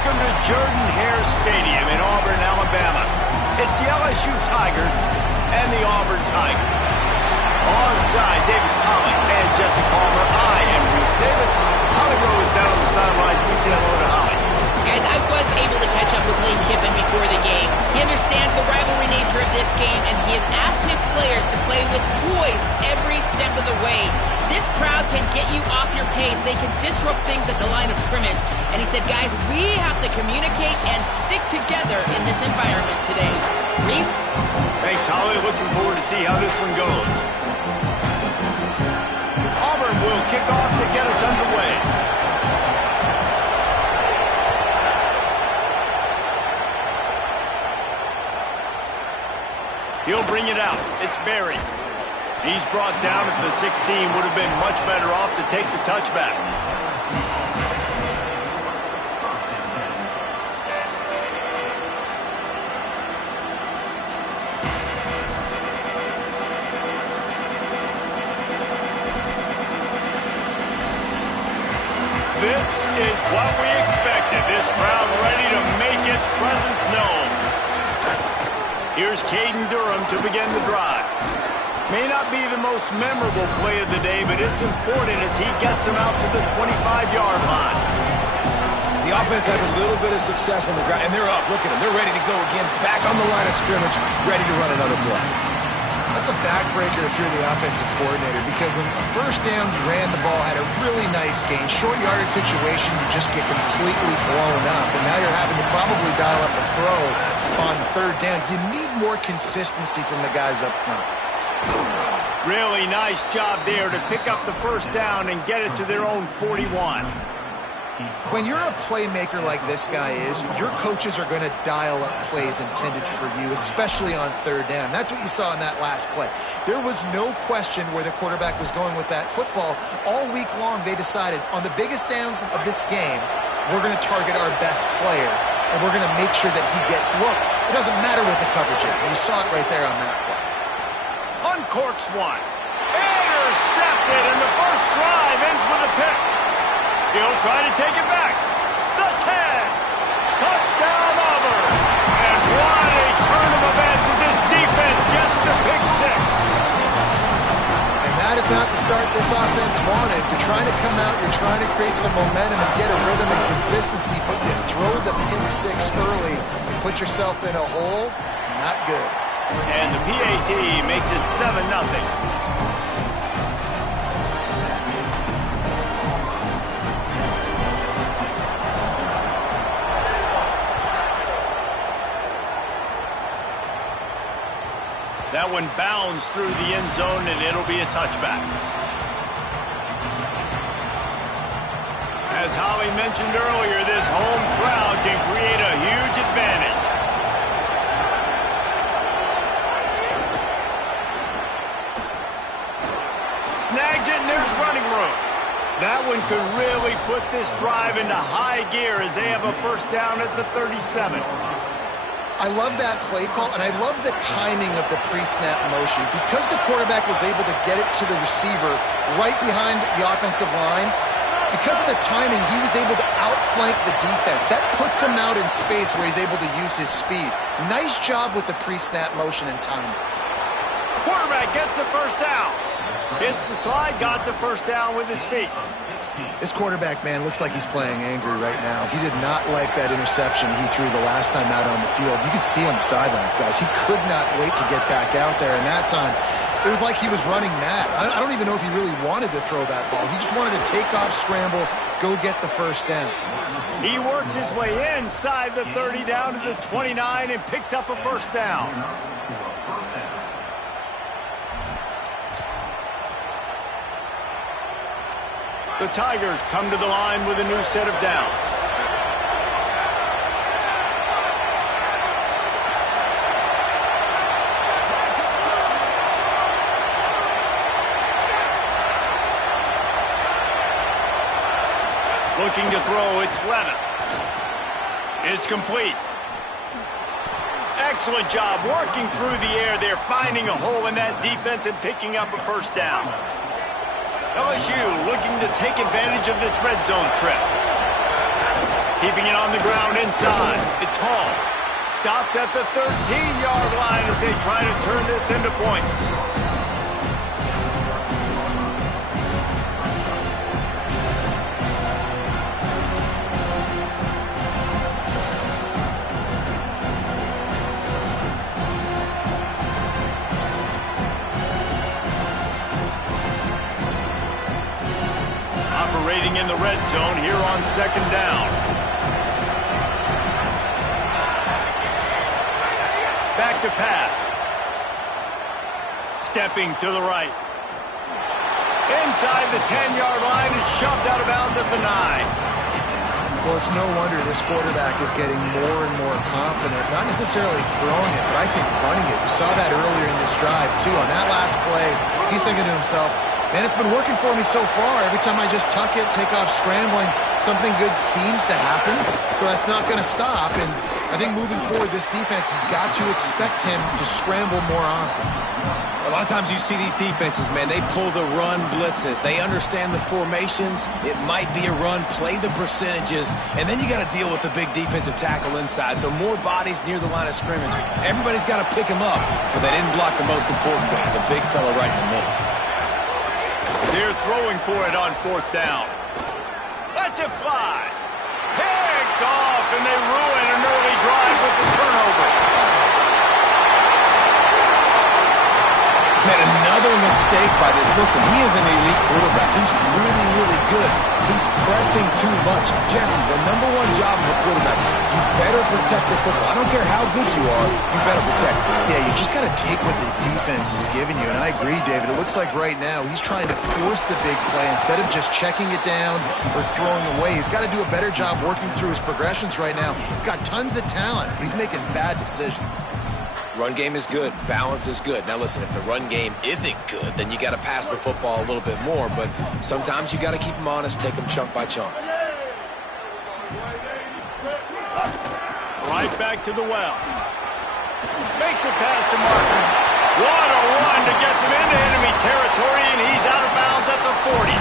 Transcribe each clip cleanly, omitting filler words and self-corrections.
Welcome to Jordan-Hare Stadium in Auburn, Alabama. It's the LSU Tigers and the Auburn Tigers. Alongside David Pollack and Jesse Palmer, I am Reese Davis. Holly Rowe is down on the sidelines. We say hello to Holly. Guys, I was able to catch up with Lane Kiffin before the game. He understands the rivalry nature of this game, and he has asked his players to play with poise every step of the way. This crowd can get you off your pace. They can disrupt things at the line of scrimmage. And he said, guys, we have to communicate and stick together in this environment today. Reese? Thanks, Holly. Looking forward to see how this one goes. Auburn will kick off to get us underway. He'll bring it out. It's Berry. He's brought down at the 16. Would have been much better off to take the touchback. This is what we expected. This crowd ready to make its presence known. Here's Caden Durham to begin the drive. May not be the most memorable play of the day, but it's important as he gets them out to the 25-yard line. The offense has a little bit of success on the ground, and they're up. Look at them. They're ready to go again, back on the line of scrimmage, ready to run another play. That's a backbreaker if you're the offensive coordinator, because on first down, you ran the ball, had a really nice gain. Short yardage situation, you just get completely blown up, and now you're having to probably dial up a throw on third down. You need more consistency from the guys up front. Really nice job there to pick up the first down and get it to their own 41. When you're a playmaker like this guy is, your coaches are going to dial up plays intended for you, especially on third down. That's what you saw in that last play. There was no question where the quarterback was going with that football. All week long, they decided on the biggest downs of this game, we're going to target our best player, and we're going to make sure that he gets looks. It doesn't matter what the coverage is, and you saw it right there on that play. Uncorks one. Intercepted, and the first drive ends with a pick. He'll try to take it back. The 10. Touchdown, Auburn. And what a turn of events as this defense gets the pick six. And that is not the start this offense wanted. You're trying to come out, you're trying to create some momentum and get a rhythm and consistency, but you throw the pick six early and put yourself in a hole. Not good. And the PAT makes it 7-0. That one bounds through the end zone, and it'll be a touchback. As Holly mentioned earlier, this home crowd can create a huge advantage. Snags it, and there's running room. That one could really put this drive into high gear as they have a first down at the 37. I love that play call, and I love the timing of the pre-snap motion. Because the quarterback was able to get it to the receiver right behind the offensive line, because of the timing, he was able to outflank the defense. That puts him out in space where he's able to use his speed. Nice job with the pre-snap motion and timing. Quarterback gets the first down. Hits the slide, got the first down with his feet. This quarterback, man, looks like he's playing angry right now. He did not like that interception he threw the last time out on the field. You could see on the sidelines, guys. He could not wait to get back out there, and that time, it was like he was running mad. I don't even know if he really wanted to throw that ball. He just wanted to take off, scramble, go get the first down. He works his way inside the 30 down to the 29 and picks up a first down. The Tigers come to the line with a new set of downs. Looking to throw, it's Levin. It's complete. Excellent job working through the air there, finding a hole in that defense and picking up a first down. LSU looking to take advantage of this red zone trip. Keeping it on the ground inside. It's Hall. Stopped at the 13-yard line as they try to turn this into points. Operating in the red zone here on second down. Back to pass. Stepping to the right. Inside the 10-yard line, it's shoved out of bounds at the 9. Well, it's no wonder this quarterback is getting more and more confident, not necessarily throwing it, but I think running it. We saw that earlier in this drive, too. On that last play, he's thinking to himself, man, it's been working for me so far. Every time I just tuck it, take off scrambling, something good seems to happen. So that's not going to stop. And I think moving forward, this defense has got to expect him to scramble more often. A lot of times you see these defenses, man, they pull the run blitzes. They understand the formations. It might be a run, play the percentages, and then you got to deal with the big defensive tackle inside. So more bodies near the line of scrimmage. Everybody's got to pick him up, but they didn't block the most important one, the big fella right in the middle. They're throwing for it on fourth down. Let's it fly. Picked off, and they ruin an early drive with the turnover. Man, another mistake by this. Listen, he is an elite quarterback. He's really, really good. He's pressing too much. Jesse, the #1 job of a quarterback, you better protect the football. I don't care how good you are, you better protect it. Yeah, you just got to take what the defense is giving you. And I agree, David. It looks like right now he's trying to force the big play instead of just checking it down or throwing away. He's got to do a better job working through his progressions right now. He's got tons of talent, but he's making bad decisions. Run game is good. Balance is good. Now, listen, if the run game isn't good, then you got to pass the football a little bit more. But sometimes you got to keep them honest, take them chunk by chunk. Right back to the well. Makes it past the marker. What a run to get them into enemy territory, and he's out of bounds at the 40.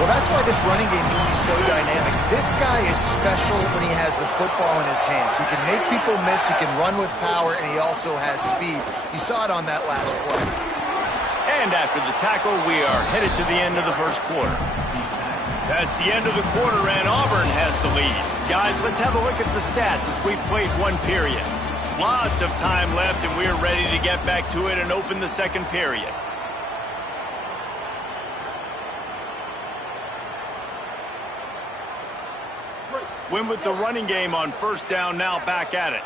Well, that's why this running game can be so dynamic. This guy is special when he has the football in his hands. He can make people miss, he can run with power, and he also has speed. You saw it on that last play. And after the tackle, we are headed to the end of the first quarter. That's the end of the quarter, and Auburn has the lead. Guys, let's have a look at the stats as we've played one period. Lots of time left, and we're ready to get back to it and open the second period. Win with the running game on first down, now back at it.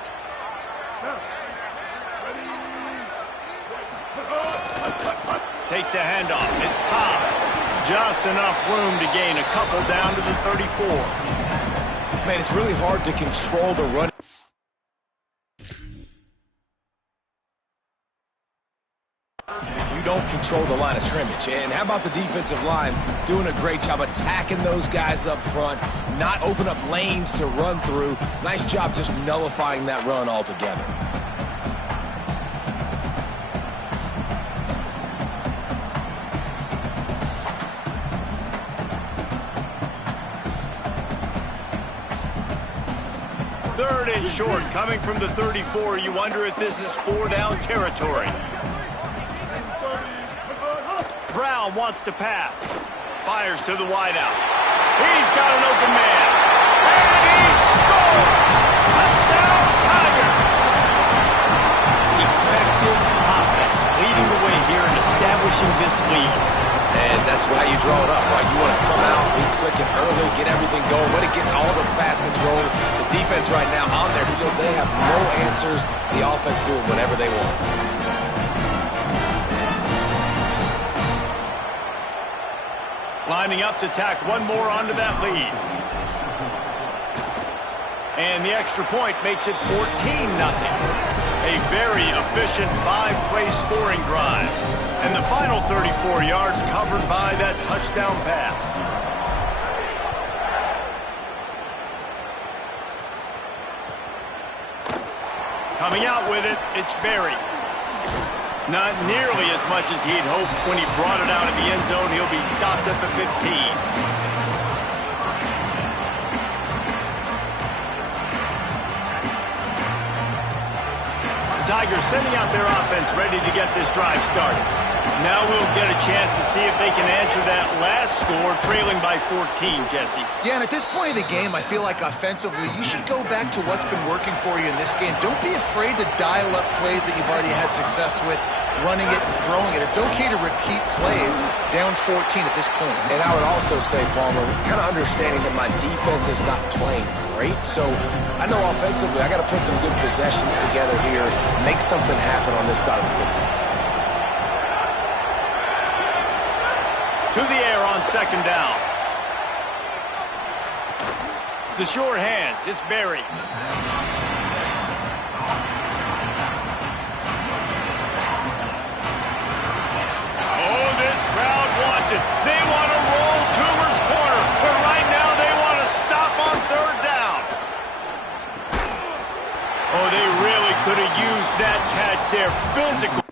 Takes a handoff. It's Cobb. Just enough room to gain a couple down to the 34. Man, it's really hard to control the run. You don't control the line of scrimmage. And how about the defensive line doing a great job attacking those guys up front, not open up lanes to run through. Nice job just nullifying that run altogether. Third and short, coming from the 34. You wonder if this is 4-down territory. Brown wants to pass. Fires to the wideout. He's got an open man. And he scores! Touchdown, Tigers! Effective offense, leading the way here and establishing this lead. And that's how you draw it up, right? You want to come out, be clicking early, get everything going, way to get all the facets rolling. The defense right now on their heels, they have no answers. The offense doing whatever they want. Lining up to tack one more onto that lead. And the extra point makes it 14-0. A very efficient 5-play scoring drive. And the final 34 yards covered by that touchdown pass. Coming out with it, it's Berry. Not nearly as much as he'd hoped when he brought it out of the end zone. He'll be stopped at the 15. Tigers sending out their offense ready to get this drive started. Now we'll get a chance to see if they can answer that last score, trailing by 14, Jesse. Yeah, and at this point of the game, I feel like offensively, you should go back to what's been working for you in this game. Don't be afraid to dial up plays that you've already had success with, running it and throwing it. It's okay to repeat plays down 14 at this point. And I would also say, Palmer, kind of understanding that my defense is not playing great. So I know offensively I got to put some good possessions together here, make something happen on this side of the football. To the air on second down. The sure hands. It's Barry. Oh, this crowd wants it. They want to roll Toomer's corner, but right now they want to stop on third down. Oh, they really could have used that catch there. Physical.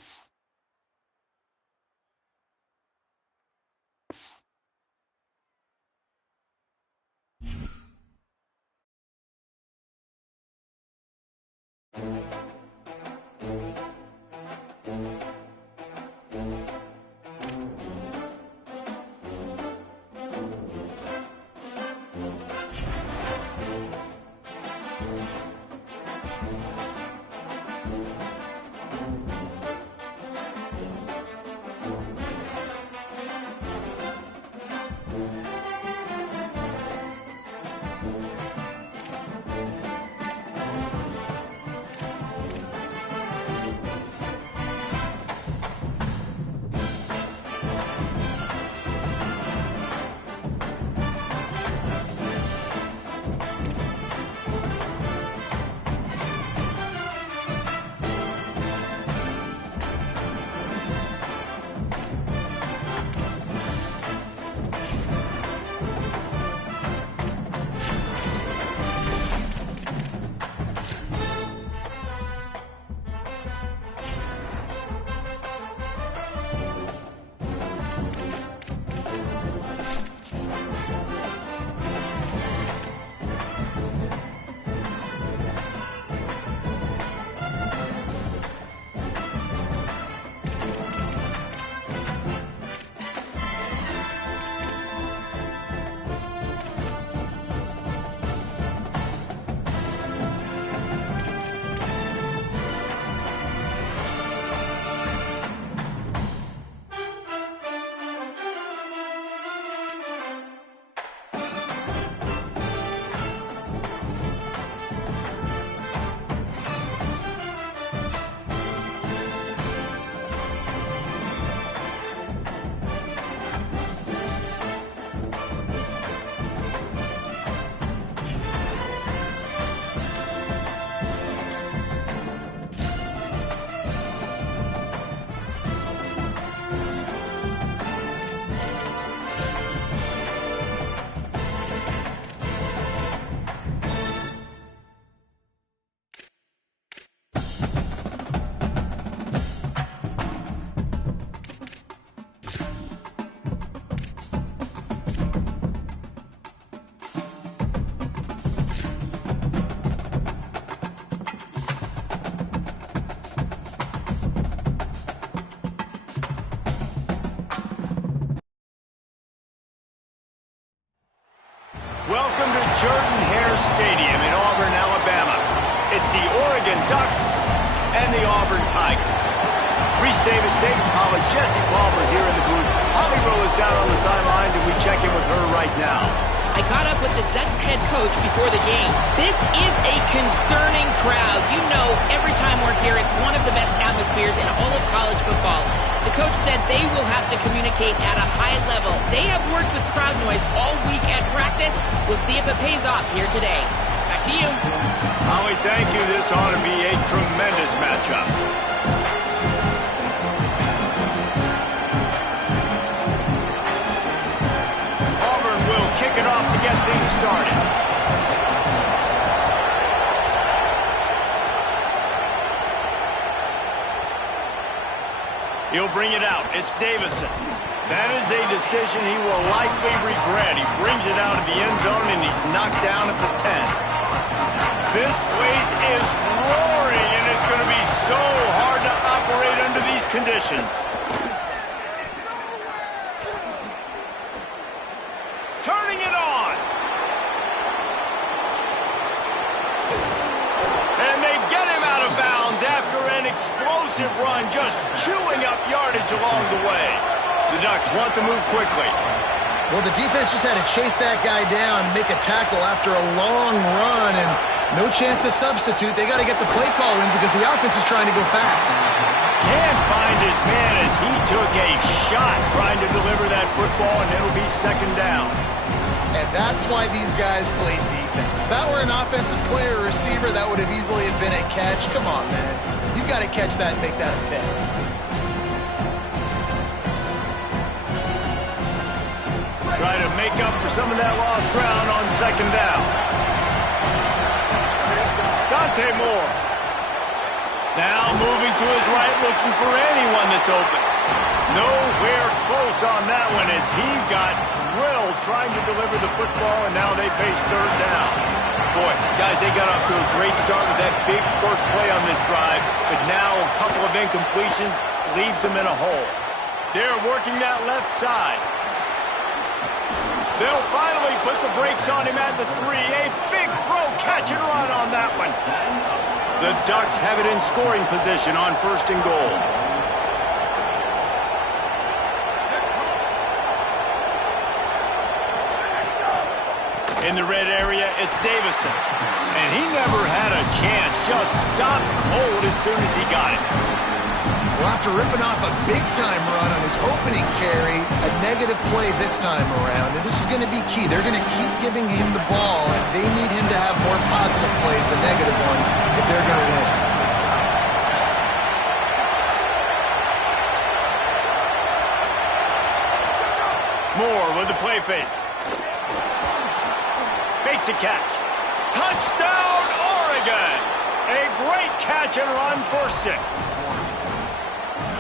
Welcome to Jordan-Hare Stadium in Auburn, Alabama. It's the Oregon Ducks and the Auburn Tigers. Reese Davis, David Pollack, Jesse Palmer here in the booth. Holly Rowe is down on the sidelines, and we check in with her right now. I caught up with the Ducks head coach before the game. This is a concerning crowd. You know, every time we're here, it's one of the best atmospheres in all of college football. The coach said they will have to communicate at a high level. They have worked with crowd noise all week at practice. We'll see if it pays off here today. Back to you. Holly, thank you. This ought to be a tremendous matchup. Auburn will kick it off to get things started. He'll bring it out. It's Davison. That is a decision he will likely regret. He brings it out of the end zone, and he's knocked down at the 10. This place is roaring, and it's going to be so So hard to operate under these conditions. Turning it on. And they get him out of bounds after an explosive run, just chewing up yardage along the way. The Ducks want to move quickly. Well, the defense just had to chase that guy down, make a tackle after a long run, and no chance to substitute. They got to get the play call in because the offense is trying to go fast. Can't find his man as he took a shot trying to deliver that football, and it'll be second down. And that's why these guys played defense. If that were an offensive player or receiver, that would have easily have been a catch. Come on, man. You got to catch that and make that a pick. Try to make up for some of that lost ground on second down. Dante Moore. Now moving to his right, looking for anyone that's open. Nowhere close on that one as he got drilled trying to deliver the football, and now they face third down. Boy, guys, they got off to a great start with that big first play on this drive, but now a couple of incompletions leaves them in a hole. They're working that left side. They'll finally put the brakes on him at the 3. A big throw, catch and run on that one. The Ducks have it in scoring position on first and goal. In the red area, it's Davison. And he never had a chance, just stopped cold as soon as he got it. Well, after ripping off a big-time run on his opening carry, a negative play this time around, and this is going to be key. They're going to keep giving him the ball, and they need him to have more positive plays than negative ones if they're going to win. Moore with the play fake. Makes a catch. Touchdown, Oregon! A great catch and run for 6.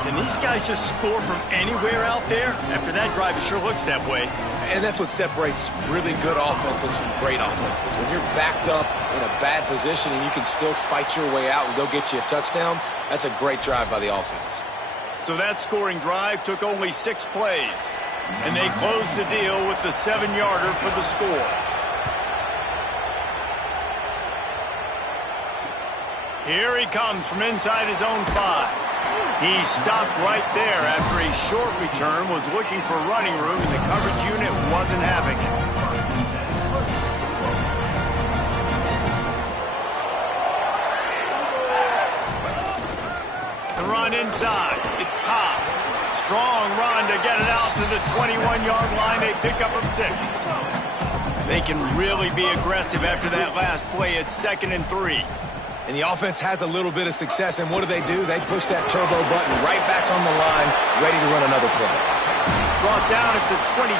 And these guys just score from anywhere out there? After that drive, it sure looks that way. And that's what separates really good offenses from great offenses. When you're backed up in a bad position and you can still fight your way out and go get you a touchdown, that's a great drive by the offense. So that scoring drive took only 6 plays. And they closed the deal with the 7-yarder for the score. Here he comes from inside his own 5. He stopped right there after a short return, was looking for running room, and the coverage unit wasn't having it. The run inside. It's Cobb. Strong run to get it out to the 21-yard line. They pick up of 6. They can really be aggressive after that last play. It's 2nd and 3. And the offense has a little bit of success, and what do? They push that turbo button right back on the line, ready to run another play. Brought down at the 27.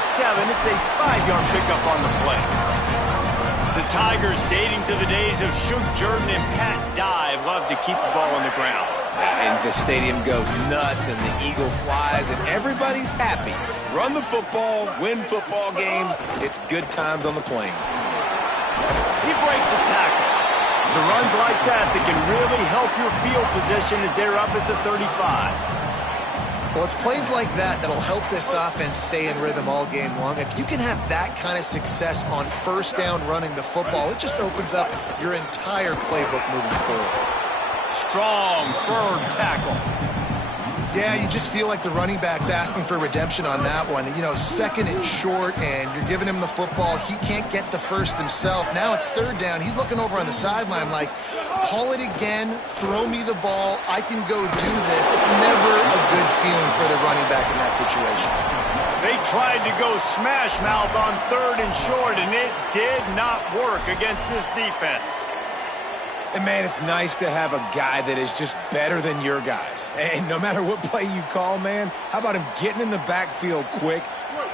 It's a 5-yard pickup on the play. The Tigers, dating to the days of Shug Jordan and Pat Dye, love to keep the ball on the ground. And the stadium goes nuts, and the eagle flies, and everybody's happy. Run the football, win football games. It's good times on the plains. He breaks a tackle. It's runs like that can really help your field position as they're up at the 35. Well, it's plays like that that'll help this offense stay in rhythm all game long. If you can have that kind of success on first down running the football, it just opens up your entire playbook moving forward. Strong, firm tackle. Yeah, you just feel like the running back's asking for redemption on that one. You know, 2nd and short, and you're giving him the football. He can't get the first himself. Now it's 3rd down. He's looking over on the sideline like, call it again, throw me the ball, I can go do this. It's never a good feeling for the running back in that situation. They tried to go smash mouth on 3rd and short, and it did not work against this defense. And, man, it's nice to have a guy that is just better than your guys. And no matter what play you call, man, how about him getting in the backfield quick?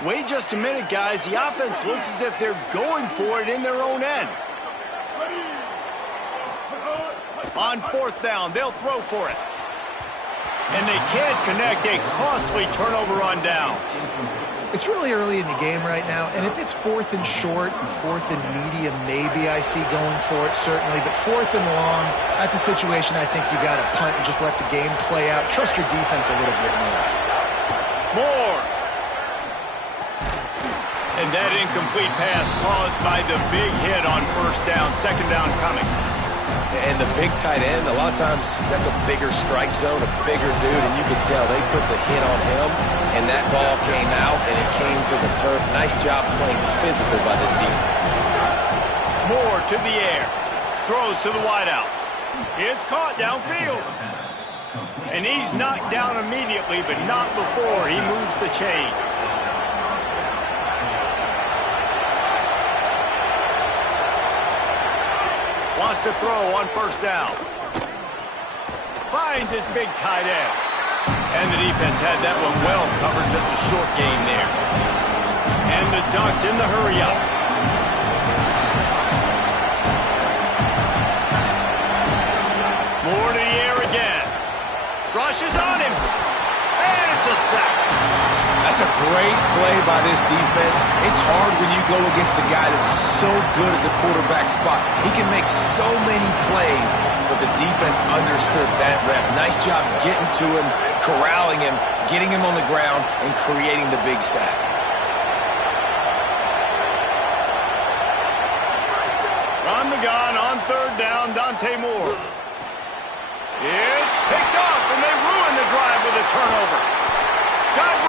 Wait just a minute, guys. The offense looks as if they're going for it in their own end. On 4th down, they'll throw for it. And they can't connect. A costly turnover on downs. It's really early in the game right now, and if it's 4th and short and 4th and medium, maybe I see going for it, certainly. But 4th and long, that's a situation I think you got to punt and just let the game play out. Trust your defense a little bit more. Moore. And that incomplete pass caused by the big hit on first down. Second down coming. And the big tight end, a lot of times that's a bigger strike zone, a bigger dude, and you can tell they put the hit on him, and that ball came out, and it came to the turf. Nice job playing physical by this defense. Moore to the air. Throws to the wideout. It's caught downfield. And he's knocked down immediately, but not before he moves the chains. Wants to throw on first down. Finds his big tight end. And the defense had that one well covered, just a short gain there. And the Ducks in the hurry-up. Moore to the air again. Rushes on him. And it's a sack. That's a great play by this defense. It's hard when you go against a guy that's so good at the quarterback spot. He can make so many plays, but the defense understood that rep. Nice job getting to him, corralling him, getting him on the ground, and creating the big sack. From the gun on third down, Dante Moore. It's picked off, and they ruin the drive with a turnover. God.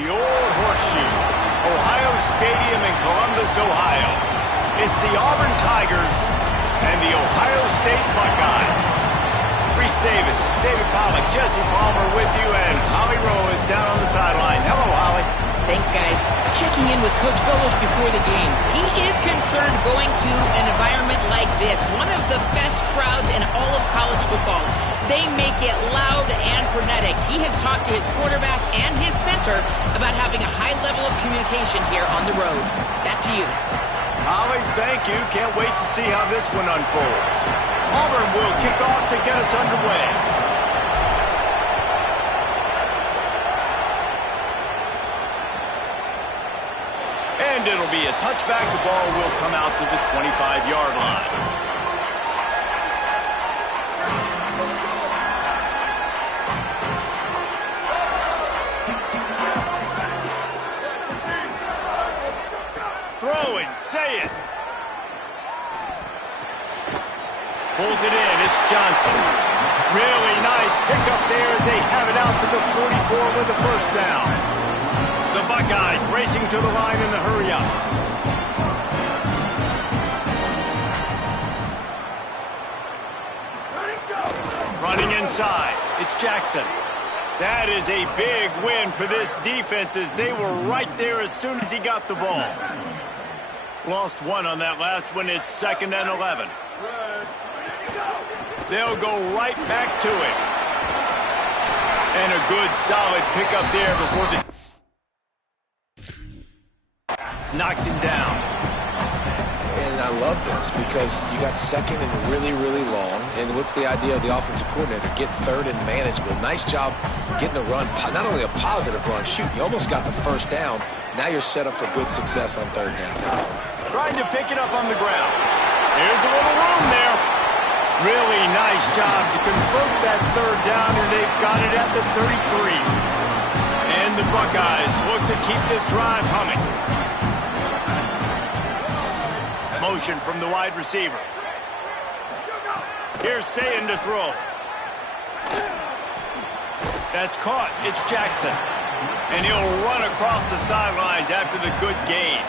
The old horseshoe, Ohio Stadium in Columbus, Ohio. It's the Auburn Tigers and the Ohio State Buckeyes. Reese Davis, David Pollack, Jesse Palmer with you, and Holly Rowe is down on the sideline. Coach Golesh before the game. He is concerned going to an environment like this, one of the best crowds in all of college football. They make it loud and frenetic. He has talked to his quarterback and his center about having a high level of communication here on the road. Back to you. Holly, thank you. Can't wait to see how this one unfolds. Auburn will kick off to get us underway. And it'll be a touchback. The ball will come out to the 25-yard line. Throwing, say it. Pulls it in, it's Johnson. Really nice pickup there as they have it out to the 44 with the first down. The Buckeyes racing to the line in the hurry-up. Running inside, it's Jackson. That is a big win for this defense as they were right there as soon as he got the ball. Lost one on that last one. It's 2nd and 11. They'll go right back to it. And a good solid pickup there before the... knocks him down. And I love this because you got 2nd and really, really long. And what's the idea of the offensive coordinator? Get 3rd and manageable. Nice job getting the run. Not only a positive run, shoot, you almost got the first down. Now you're set up for good success on 3rd down. Trying to pick it up on the ground. There's a little room there. Really nice job to convert that 3rd down, and they've got it at the 33. And the Buckeyes look to keep this drive humming. Motion from the wide receiver. Here's Sayin to throw. That's caught. It's Jackson. And he'll run across the sidelines after the good gain.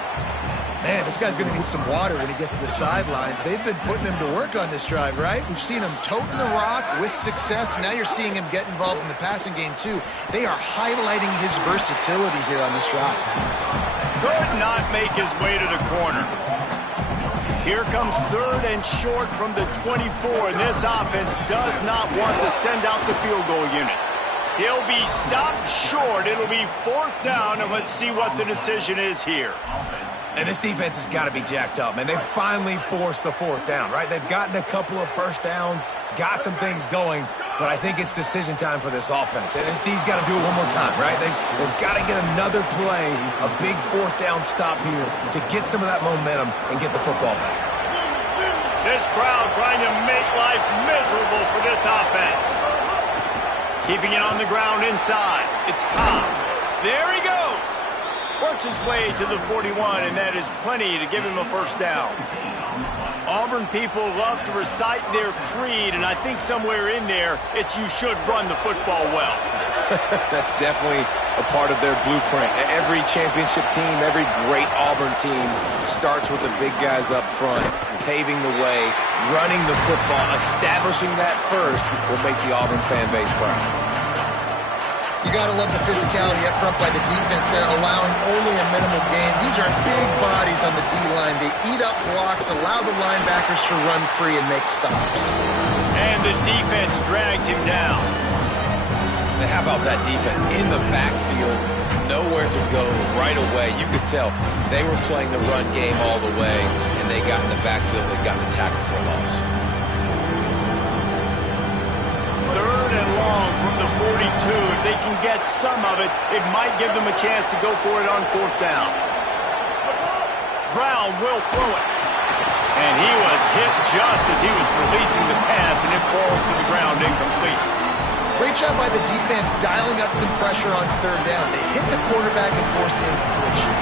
Man, this guy's going to need some water when he gets to the sidelines. They've been putting him to work on this drive, right? We've seen him toting the rock with success. Now you're seeing him get involved in the passing game, too. They are highlighting his versatility here on this drive. Could not make his way to the corner. Here comes 3rd and short from the 24, and this offense does not want to send out the field goal unit. He'll be stopped short. It'll be 4th down, and let's see what the decision is here. And this defense has got to be jacked up, man. They finally forced the 4th down, right? They've gotten a couple of first downs, got some things going, but I think it's decision time for this offense. And this D's got to do it one more time, right? They've got to get another play, a big 4th down stop here to get some of that momentum and get the football back. This crowd trying to make life miserable for this offense. Keeping it on the ground inside. It's Cobb. There he goes. Works his way to the 41, and that is plenty to give him a first down. Auburn people love to recite their creed, and I think somewhere in there, it's you should run the football well. That's definitely a part of their blueprint. Every championship team, every great Auburn team starts with the big guys up front, paving the way, running the football, establishing that first will make the Auburn fan base proud. You got to love the physicality up front by the defense there, allowing only a minimal gain. These are big bodies on the D-line. They eat up blocks, allow the linebackers to run free and make stops. And the defense drags him down. And how about that defense in the backfield, nowhere to go right away. You could tell they were playing the run game all the way, and they got in the backfield and got the tackle for a loss. 3rd and long from the 42. If they can get some of it, it might give them a chance to go for it on 4th down. Brown will throw it. And he was hit just as he was releasing the pass, and it falls to the ground incomplete. Great job by the defense dialing up some pressure on 3rd down. They hit the quarterback and forced the incompletion.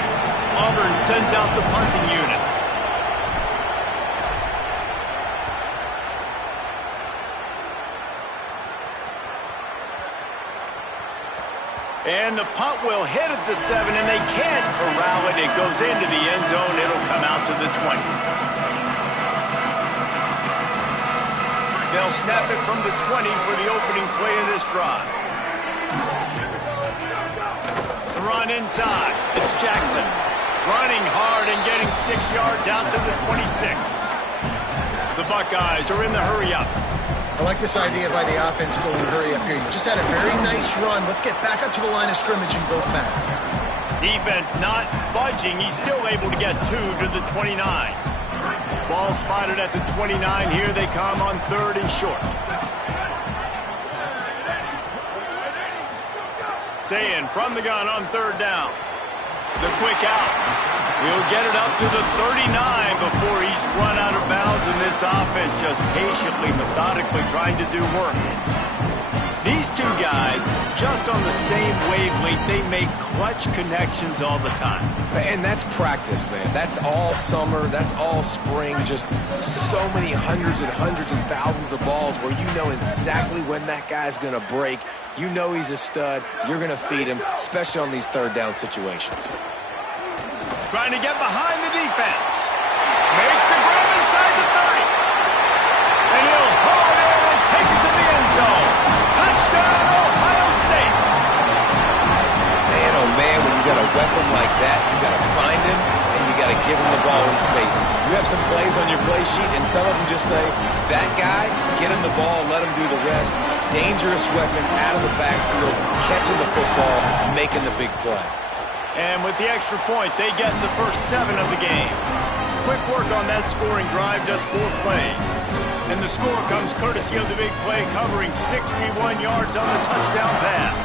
Auburn sends out the punting unit. And the punt will hit at the 7, and they can't corral it. It goes into the end zone. It'll come out to the 20. They'll snap it from the 20 for the opening play of this drive. The run inside. It's Jackson. Running hard and getting 6 yards out to the 26. The Buckeyes are in the hurry-up. I like this idea by the offense going hurry up here. You just had a very nice run. Let's get back up to the line of scrimmage and go fast. Defense not budging. He's still able to get 2 to the 29. Ball spotted at the 29. Here they come on 3rd and short. Saying from the gun on 3rd down. The quick out. He'll get it up to the 39 before he's run out of bounds, and this offense just patiently, methodically trying to do work. These two guys, just on the same wavelength, they make clutch connections all the time. And that's practice, man. That's all summer. That's all spring. Just so many hundreds and thousands of balls where you know exactly when that guy's going to break. You know he's a stud. You're going to feed him, especially on these 3rd down situations. Trying to get behind the defense. Makes the grab inside the 30. And he'll haul it in and take it to the end zone. Touchdown, Ohio State. Man, oh man, when you got a weapon like that, you got to find him and you got to give him the ball in space. You have some plays on your play sheet, and some of them just say, that guy, get him the ball, let him do the rest. Dangerous weapon out of the backfield, catching the football, making the big play. And with the extra point, they get in the first 7 of the game. Quick work on that scoring drive, just 4 plays. And the score comes courtesy of the big play, covering 61 yards on the touchdown pass.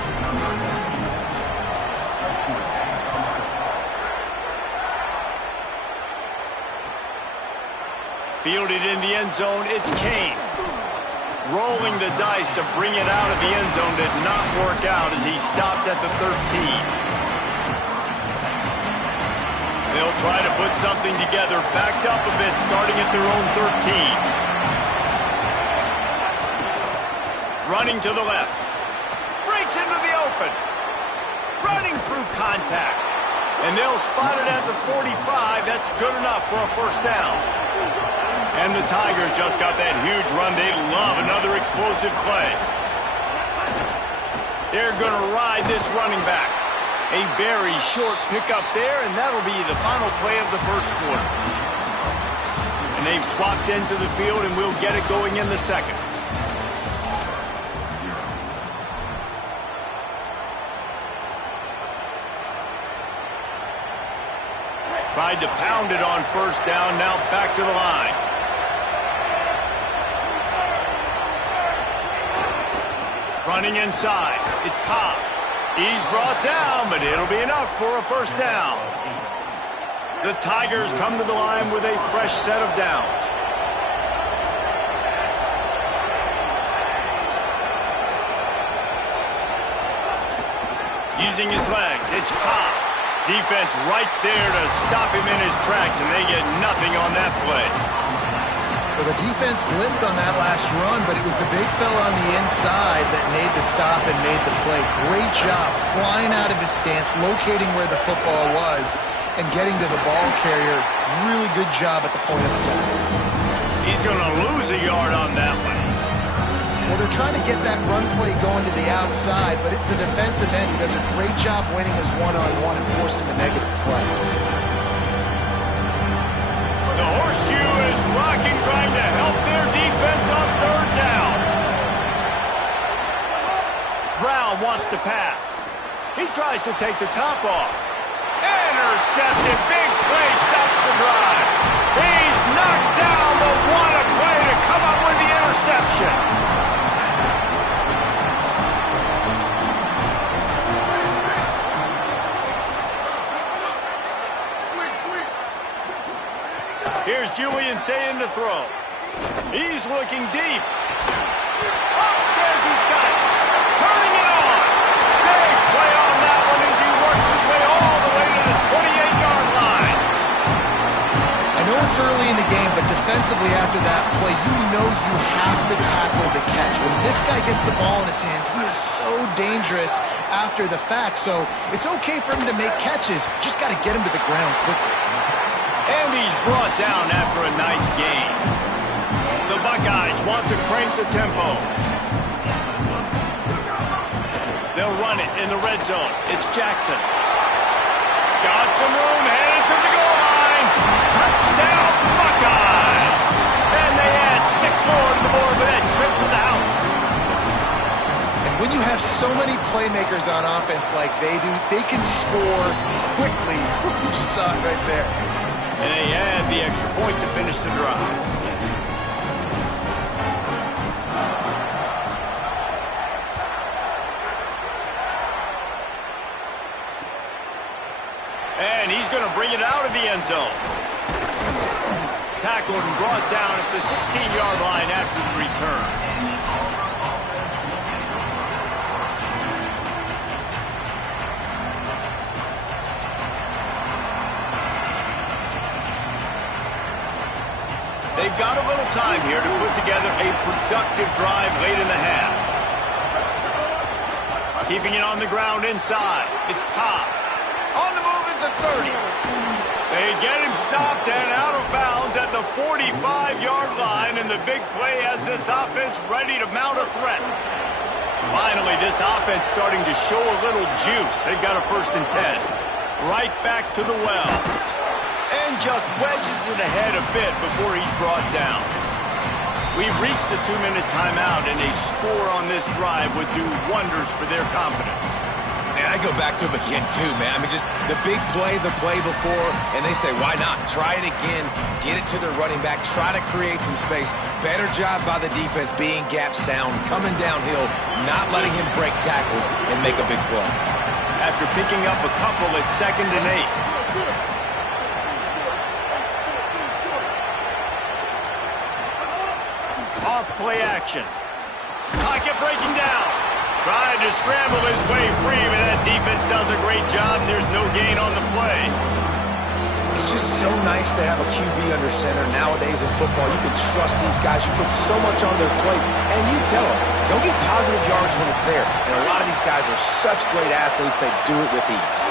Fielded in the end zone, it's Kane. Rolling the dice to bring it out of the end zone did not work out as he stopped at the 13. They'll try to put something together, backed up a bit, starting at their own 13. Running to the left. Breaks into the open. Running through contact. And they'll spot it at the 45. That's good enough for a first down. And the Tigers just got that huge run. They love another explosive play. They're going to ride this running back. A very short pickup there, and that'll be the final play of the first quarter. And they've swapped into the field, and we'll get it going in the second. Tried to pound it on first down, now back to the line. Running inside, it's Cobb. He's brought down, but it'll be enough for a first down. The Tigers come to the line with a fresh set of downs. Using his legs, it's Cobb. Defense right there to stop him in his tracks, and they get nothing on that play. Well, the defense blitzed on that last run, but it was the big fella on the inside that made the stop and made the play. Great job flying out of his stance, locating where the football was, and getting to the ball carrier. Really good job at the point of attack. He's going to lose a yard on that one. Well, they're trying to get that run play going to the outside, but it's the defensive end who does a great job winning his one-on-one and forcing the negative play. The horseshoe is rocking, trying to help their defense on 3rd down. Brown wants to pass. He tries to take the top off. Intercepted. Big play stops the drive. He's knocked down, but what a play to come up with the interception. Here's Julian saying to throw. He's looking deep. Upstairs he's got it. Turning it on. Big play on that one as he works his way all the way to the 28-yard line. I know it's early in the game, but defensively after that play, you know you have to tackle the catch. When this guy gets the ball in his hands, he is so dangerous after the fact. So it's okay for him to make catches. Just got to get him to the ground quickly. And he's brought down after a nice game. The Buckeyes want to crank the tempo. They'll run it in the red zone. It's Jackson. Got some room, headed to the goal line. Touchdown, Buckeyes. And they add 6 more to the board with that trip to the house. And when you have so many playmakers on offense like they do, they can score quickly. You just saw it right there. And they add the extra point to finish the drive. And he's going to bring it out of the end zone. Tackled and brought down at the 16-yard line after the return. They've got a little time here to put together a productive drive late in the half. Keeping it on the ground inside. It's Cobb. On the move is the 30. They get him stopped and out of bounds at the 45-yard line, and the big play has this offense ready to mount a threat. Finally, this offense starting to show a little juice. They've got a 1st and 10. Right back to the well. And just wedges it ahead a bit before he's brought down. We've reached the 2-minute timeout, and a score on this drive would do wonders for their confidence. And I go back to him again, too, man. I mean, just the big play, the play before, and they say, why not? Try it again, get it to the running back, try to create some space. Better job by the defense being gap sound, coming downhill, not letting him break tackles and make a big play. After picking up a couple at 2nd and 8. Off play action. Pocket breaking down. Trying to scramble his way free, but that defense does a great job. There's no gain on the play. It's just so nice to have a QB under center nowadays in football. You can trust these guys. You put so much on their plate, and you tell them, they'll get positive yards when it's there. And a lot of these guys are such great athletes, they do it with ease.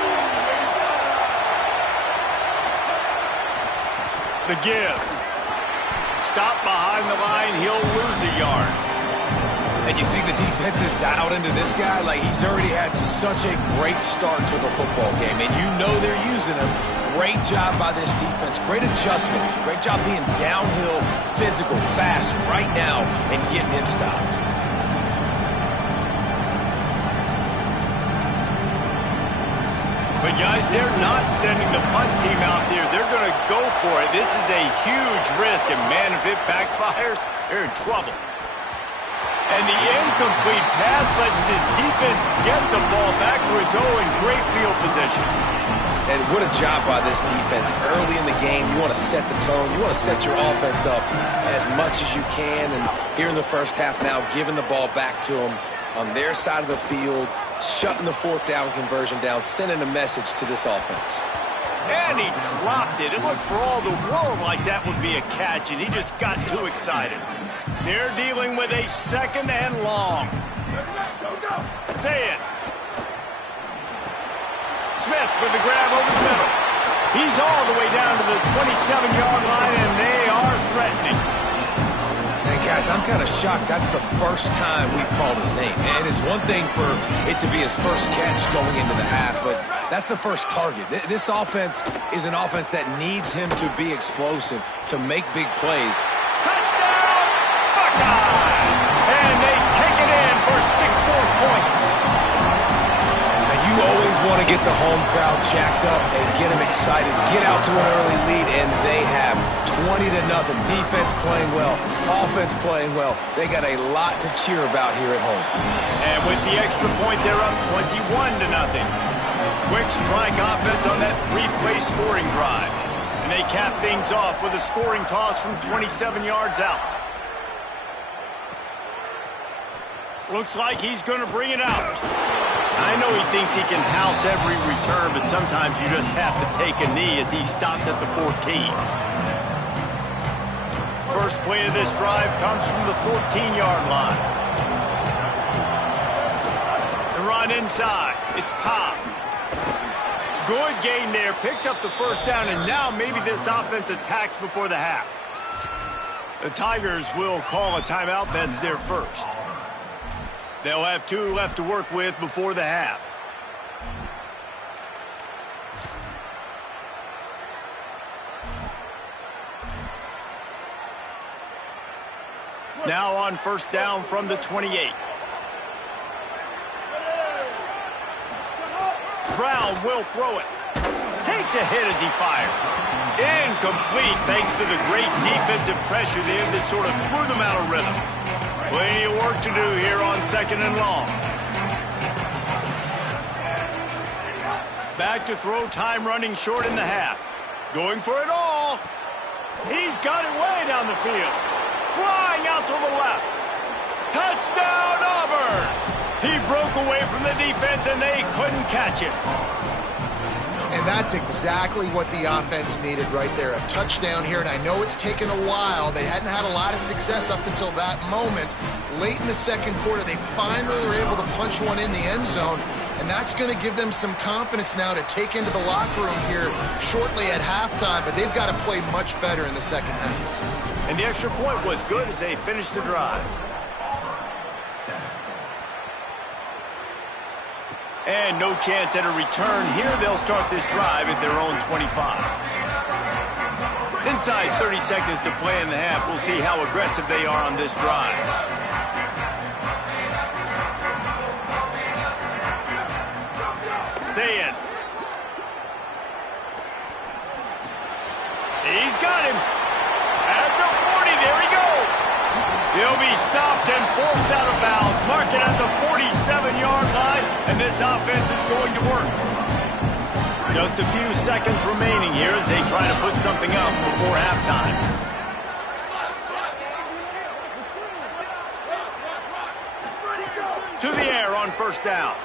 The give. Stop behind the line, he'll lose a yard. And you think the defense is dialed into this guy? Like, he's already had such a great start to the football game, and you know they're using him. Great job by this defense. Great adjustment. Great job being downhill, physical, fast right now, and getting him stopped. But, guys, they're not sending the punt team out there. They're going to go for it. This is a huge risk, and, man, if it backfires, they're in trouble. And the incomplete pass lets this defense get the ball back to its own great field position. And what a job by this defense. Early in the game, you want to set the tone. You want to set your offense up as much as you can. And here in the first half now, giving the ball back to them on their side of the field, shutting the 4th down conversion down, sending a message to this offense. And he dropped it. It looked for all the world like that would be a catch, and he just got too excited. They're dealing with a 2nd and long. Say it. Smith with the grab over the middle. He's all the way down to the 27-yard line, and they are threatening. And guys, I'm kind of shocked. That's the first time we've called his name. And it's one thing for it to be his first catch going into the half, but that's the first target. This offense is an offense that needs him to be explosive, to make big plays. Touchdown, Buckeye! And they take it in for 6 more points. Now, you always want to get the home crowd jacked up and get them excited, get out to an early lead, and they have 20-0. Defense playing well, offense playing well. They got a lot to cheer about here at home. And with the extra point, they're up 21-0. Quick strike offense on that 3-play scoring drive. And they cap things off with a scoring toss from 27 yards out. Looks like he's going to bring it out. I know he thinks he can house every return, but sometimes you just have to take a knee as he stopped at the 14. First play of this drive comes from the 14-yard line. The run inside. It's Cobb. Good gain there. Picks up the first down, and now maybe this offense attacks before the half. The Tigers will call a timeout. That's their first. They'll have 2 left to work with before the half. Now on first down from the 28. Brown will throw it. Takes a hit as he fires. Incomplete thanks to the great defensive pressure there that sort of threw them out of rhythm. Plenty of work to do here on 2nd and long. Back to throw, time running short in the half. Going for it all. He's got it way down the field. Flying out to the left. Touchdown, Auburn! He broke away from the defense and they couldn't catch him. And that's exactly what the offense needed right there. A touchdown here, and I know it's taken a while. They hadn't had a lot of success up until that moment. Late in the second quarter, they finally were able to punch one in the end zone, and that's going to give them some confidence now to take into the locker room here shortly at halftime, but they've got to play much better in the second half. And the extra point was good as they finished the drive. And no chance at a return here. They'll start this drive at their own 25. Inside 30 seconds to play in the half. We'll see how aggressive they are on this drive. Say it. He's got him. At the 40, there he goes. He'll be stopped and forced out of bounds. Mark it at the 47-yard line, and this offense is going to work. Just a few seconds remaining here as they try to put something up before halftime. To the air on first down.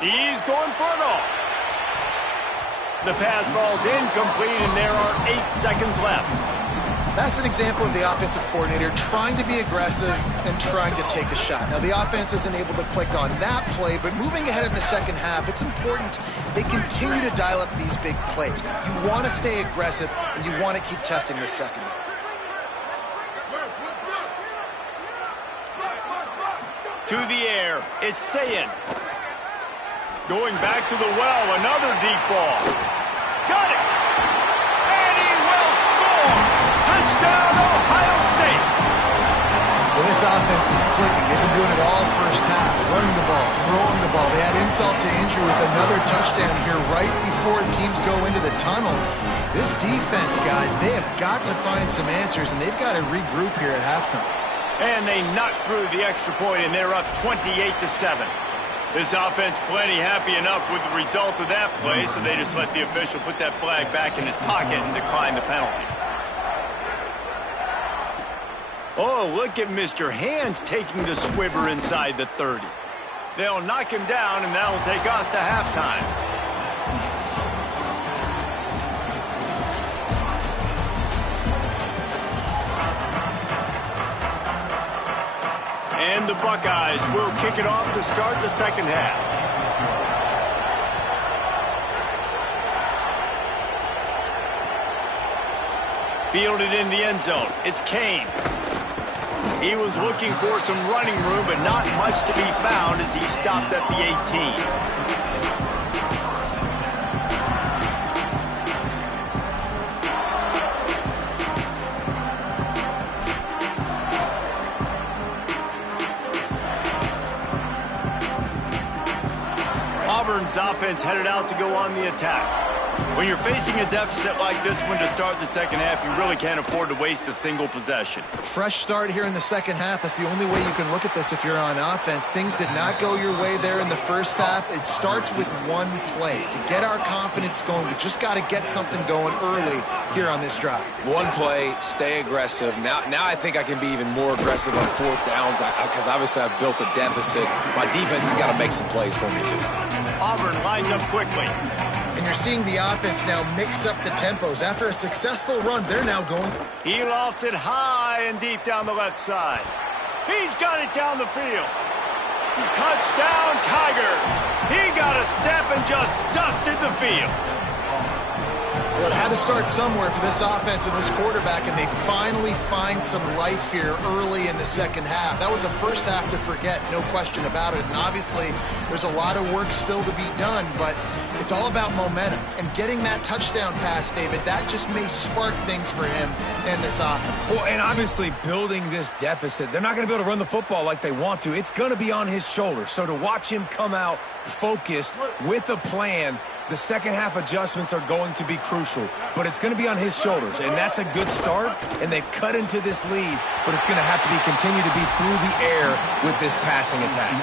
He's going for it all. The pass falls incomplete, and there are 8 seconds left. That's an example of the offensive coordinator trying to be aggressive and trying to take a shot. Now, the offense isn't able to click on that play, but moving ahead in the second half, it's important they continue to dial up these big plays. You want to stay aggressive, and you want to keep testing this second half. To the air, it's Sayin. Going back to the well, another deep ball. Got it! And he will score! Touchdown, Ohio State! Well, this offense is clicking. They've been doing it all first half. Running the ball, throwing the ball. They had insult to injury with another touchdown here right before teams go into the tunnel. This defense, guys, they have got to find some answers, and they've got to regroup here at halftime. And they knocked through the extra point, and they're up 28-7. This offense plenty happy enough with the result of that play, so they just let the official put that flag back in his pocket and decline the penalty. Oh, look at Mr. Hands taking the squibber inside the 30. They'll knock him down, and that'll take us to halftime. And the Buckeyes will kick it off to start the second half. Fielded in the end zone. It's Kane. He was looking for some running room, but not much to be found as he stopped at the 18. Auburn's offense headed out to go on the attack. When you're facing a deficit like this one to start the second half, you really can't afford to waste a single possession. Fresh start here in the second half. That's the only way you can look at this if you're on offense. Things did not go your way there in the first half. It starts with one play. To get our confidence going, we just got to get something going early here on this drive. One play, stay aggressive. Now I think I can be even more aggressive on fourth downs because obviously I've built a deficit. My defense has got to make some plays for me too. Auburn lines up quickly. And you're seeing the offense now mix up the tempos. After a successful run, they're now going. He lofts it high and deep down the left side. He's got it down the field. Touchdown, Tigers. He got a step and just dusted the field. Well, it had to start somewhere for this offense and this quarterback, and they finally find some life here early in the second half. That was a first half to forget, no question about it. And obviously, there's a lot of work still to be done, but it's all about momentum. And getting that touchdown pass, David, that just may spark things for him and this offense. Well, and obviously building this deficit, they're not going to be able to run the football like they want to. It's going to be on his shoulders. So to watch him come out focused with a plan, the second half adjustments are going to be crucial, but it's going to be on his shoulders, and that's a good start, and they've cut into this lead, but it's going to have to be continue to be through the air with this passing attack.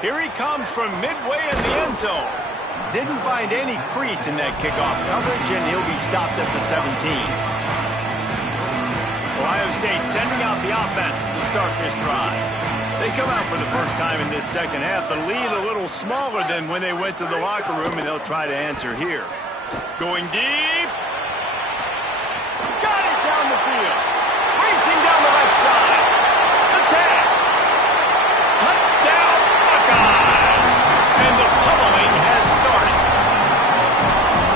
Here he comes from midway in the end zone. Didn't find any crease in that kickoff coverage, and he'll be stopped at the 17. Ohio State sending out the offense to start this drive. They come out for the first time in this second half. The lead a little smaller than when they went to the locker room, and they'll try to answer here. Going deep. Got it down the field. Racing down the left side. The tag. Touchdown, Buckeyes. And the pummeling has started.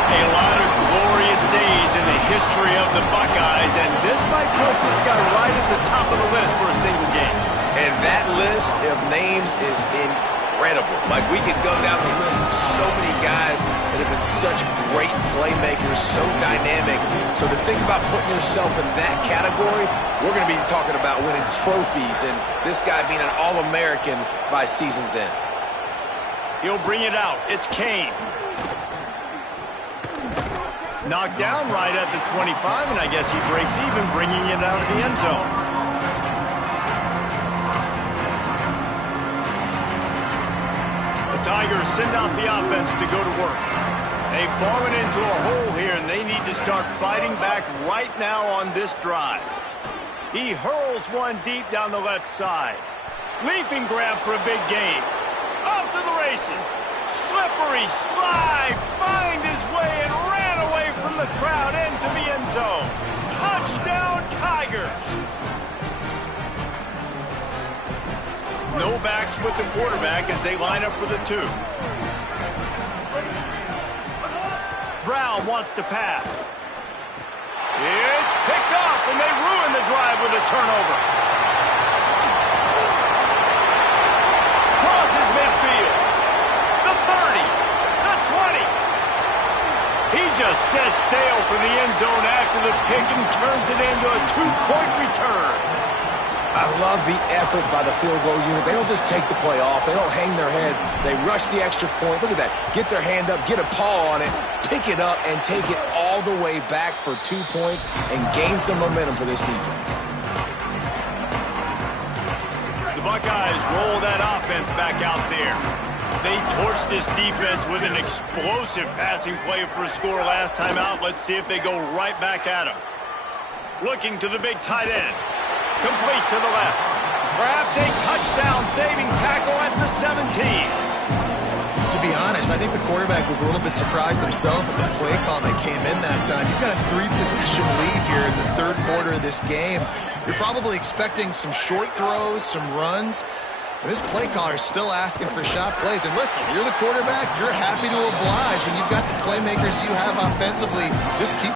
A lot of glorious days in the history of the Buckeyes, and this might put this guy right at the top of the list for a single game. And that list of names is incredible. Like, we could go down the list of so many guys that have been such great playmakers, so dynamic. So to think about putting yourself in that category, we're going to be talking about winning trophies and this guy being an All-American by season's end. He'll bring it out. It's Kane. Knocked down right at the 25, and I guess he breaks even, bringing it out of the end zone. The Tigers send out the offense to go to work. They've fallen into a hole here, and they need to start fighting back right now on this drive. He hurls one deep down the left side. Leaping grab for a big gain. Off to the races. Slippery slide. Find his way and ran away from the crowd into the end zone. Touchdown, Tigers. No backs with the quarterback as they line up for the 2. Brown wants to pass. It's picked off, and they ruin the drive with a turnover. Crosses midfield. The 30. The 20. He just set sail for the end zone after the pick and turns it into a 2-point return. I love the effort by the field goal unit. They don't just take the play off. They don't hang their heads. They rush the extra point. Look at that. Get their hand up, get a paw on it, pick it up, and take it all the way back for 2 points and gain some momentum for this defense. The Buckeyes roll that offense back out there. They torched this defense with an explosive passing play for a score last time out. Let's see if they go right back at him. Looking to the big tight end. Complete to the left. Perhaps a touchdown-saving tackle at the 17. To be honest, I think the quarterback was a little bit surprised himself at the play call that came in that time. You've got a 3-possession lead here in the third quarter of this game. You're probably expecting some short throws, some runs. And this play caller is still asking for shot plays. And listen, you're the quarterback. You're happy to oblige when you've got the playmakers you have offensively. Just keep